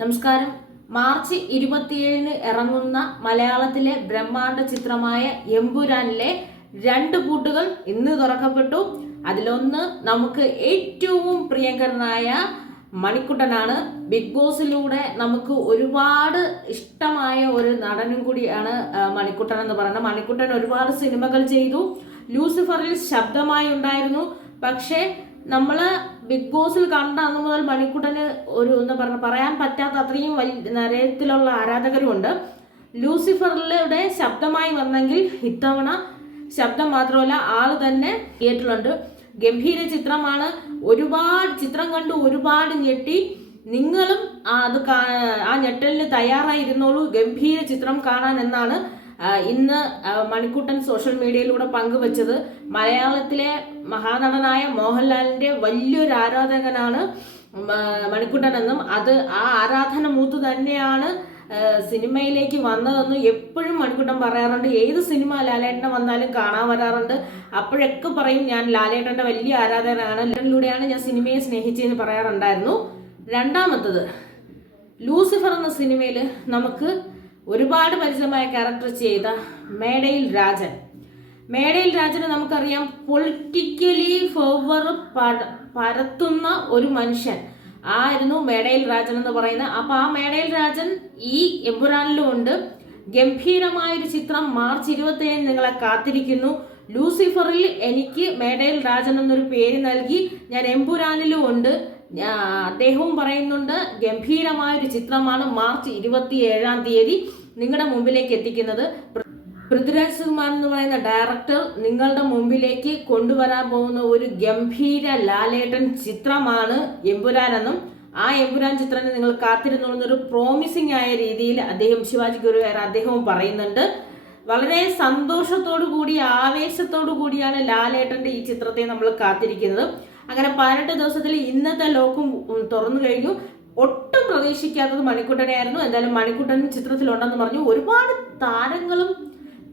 നമസ്കാരം. മാർച്ച് 27-ന് ഇറങ്ങുന്ന മലയാളത്തിലെ ബ്രഹ്മാണ്ഡ ചിത്രമായ എമ്പുരാനിലെ 2 പൂട്ടുകൾ ഇന്ന് തുറക്കപ്പെട്ടു. അതിലൊന്ന് നമുക്ക് ഏറ്റവും പ്രിയങ്കരനായ മണിക്കുട്ടനാണ്. ബിഗ് ബോസിലൂടെ നമുക്ക് ഒരുപാട് ഇഷ്ടമായ ഒരു നടനും കൂടിയാണ് മണിക്കുട്ടൻ എന്ന് പറയുന്നത്. മണിക്കുട്ടൻ ഒരുപാട് സിനിമകൾ ചെയ്തു. ലൂസിഫറിൽ ശബ്ദമായി ഉണ്ടായിരുന്നു. പക്ഷേ നമ്മൾ ബിഗ് ബോസിൽ കണ്ട അന്ന് മുതൽ മണിക്കുട്ടന് ഒരു പറയാൻ പറ്റാത്ത അത്രയും വലിയ നിരത്തിലുള്ള ആരാധകരുമുണ്ട്. ലൂസിഫറിലൂടെ ശബ്ദമായി വന്നെങ്കിൽ ഇത്തവണ ശബ്ദം മാത്രമല്ല, ആള് തന്നെ തിയേറ്ററിലുണ്ട്. ഗംഭീര ചിത്രമാണ്. ഒരുപാട് ചിത്രം കണ്ടു ഒരുപാട് ഞെട്ടി. നിങ്ങളും ആ ഞെട്ടലിന് തയ്യാറായിരുന്നോളൂ. ഗംഭീര ചിത്രം കാണാൻ എന്നാണ് ഇന്ന് മണിക്കുട്ടൻ സോഷ്യൽ മീഡിയയിലൂടെ പങ്കുവച്ചത്. മലയാളത്തിലെ മഹാനടനായ മോഹൻലാലിന്റെ വലിയൊരു ആരാധകനാണ് മണിക്കുട്ടൻ എന്നും ആ ആരാധന മൂത്ത് തന്നെയാണ് സിനിമയിലേക്ക് വന്നതെന്നും എപ്പോഴും മണിക്കുട്ടൻ പറയാറുണ്ട്. ഏത് സിനിമ ലാലേട്ടനെ വന്നാലും കാണാൻ വരാറുണ്ട്. അപ്പോഴൊക്കെ പറയും, ഞാൻ ലാലേട്ടന്റെ വലിയ ആരാധകനാണ്, ലാലേട്ടനിലൂടെയാണ് ഞാൻ സിനിമയെ സ്നേഹിച്ചതെന്ന് പറയാറുണ്ടായിരുന്നു. രണ്ടാമത്തത്, ലൂസിഫർ എന്ന സിനിമയിൽ നമുക്ക് ഒരുപാട് പരിചിതമായ ക്യാരക്ടർ ചെയ്ത മേടയിൽ രാജൻ. മേടയിൽ രാജനെ നമുക്കറിയാം, പൊളിറ്റിക്കലി ഫേവർ പരത്തുന്ന ഒരു മനുഷ്യൻ ആയിരുന്നു മേടയിൽ രാജൻ എന്ന് പറയുന്നത്. അപ്പൊ ആ മേടയിൽ രാജൻ ഈ എമ്പുരാനിലും ഉണ്ട്. ഗംഭീരമായൊരു ചിത്രം മാർച്ച് 27 നിങ്ങളെ കാത്തിരിക്കുന്നു. ലൂസിഫറിൽ എനിക്ക് മേടയിൽ രാജൻ എന്നൊരു പേര് നൽകി. ഞാൻ എമ്പുരാനിലും ഉണ്ട്. അദ്ദേഹവും പറയുന്നുണ്ട് ഗംഭീരമായൊരു ചിത്രമാണ് മാർച്ച് 27-ാം തീയതി നിങ്ങളുടെ മുമ്പിലേക്ക് എത്തിക്കുന്നത്. പൃഥ്വിരാജ് സുകുമാർ എന്ന് പറയുന്ന ഡയറക്ടർ നിങ്ങളുടെ മുമ്പിലേക്ക് കൊണ്ടുവരാൻ പോകുന്ന ഒരു ഗംഭീര ലാലേട്ടൻ ചിത്രമാണ് എമ്പുരാൻ എന്നും ആ എമ്പുരാൻ ചിത്രത്തെ നിങ്ങൾ കാത്തിരുന്നൊരു പ്രോമിസിംഗ് ആയ രീതിയിൽ അദ്ദേഹം ശിവാജി ഗുരുവായൂർ അദ്ദേഹവും പറയുന്നുണ്ട്. വളരെ സന്തോഷത്തോടു കൂടി ആവേശത്തോടു കൂടിയാണ് ലാലേട്ടന്റെ ഈ ചിത്രത്തെ നമ്മൾ കാത്തിരിക്കുന്നത്. അങ്ങനെ 18 ദിവസത്തിൽ ഇന്നത്തെ ലോക്കും തുറന്നു കഴിഞ്ഞു. ഒട്ടും പ്രതീക്ഷിക്കാത്തത് മണിക്കുട്ടനെയായിരുന്നു. എന്തായാലും മണിക്കുട്ടൻ ചിത്രത്തിലുണ്ടെന്ന് പറഞ്ഞു. ഒരുപാട് താരങ്ങളും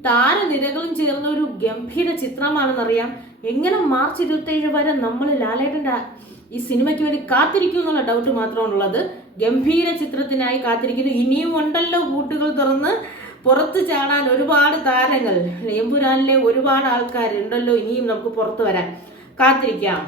താരനിരകളും ചേർന്ന ഒരു ഗംഭീര ചിത്രമാണെന്നറിയാം. എങ്ങനെ മാർച്ച് 27 വരെ നമ്മൾ ലാലേട്ടന്റെ ഈ സിനിമയ്ക്ക് വേണ്ടി കാത്തിരിക്കും എന്നുള്ള ഡൗട്ട് മാത്രമാണുള്ളത്. ഗംഭീര ചിത്രത്തിനായി കാത്തിരിക്കുന്നു. ഇനിയും ഉണ്ടല്ലോ പൂട്ടുകൾ തുറന്ന് പുറത്ത് ചാടാൻ ഒരുപാട് താരങ്ങൾ. എമ്പുരാനിലെ ഒരുപാട് ആൾക്കാരുണ്ടല്ലോ ഇനിയും നമുക്ക് പുറത്തു വരാൻ. കാത്തിരിക്കാം.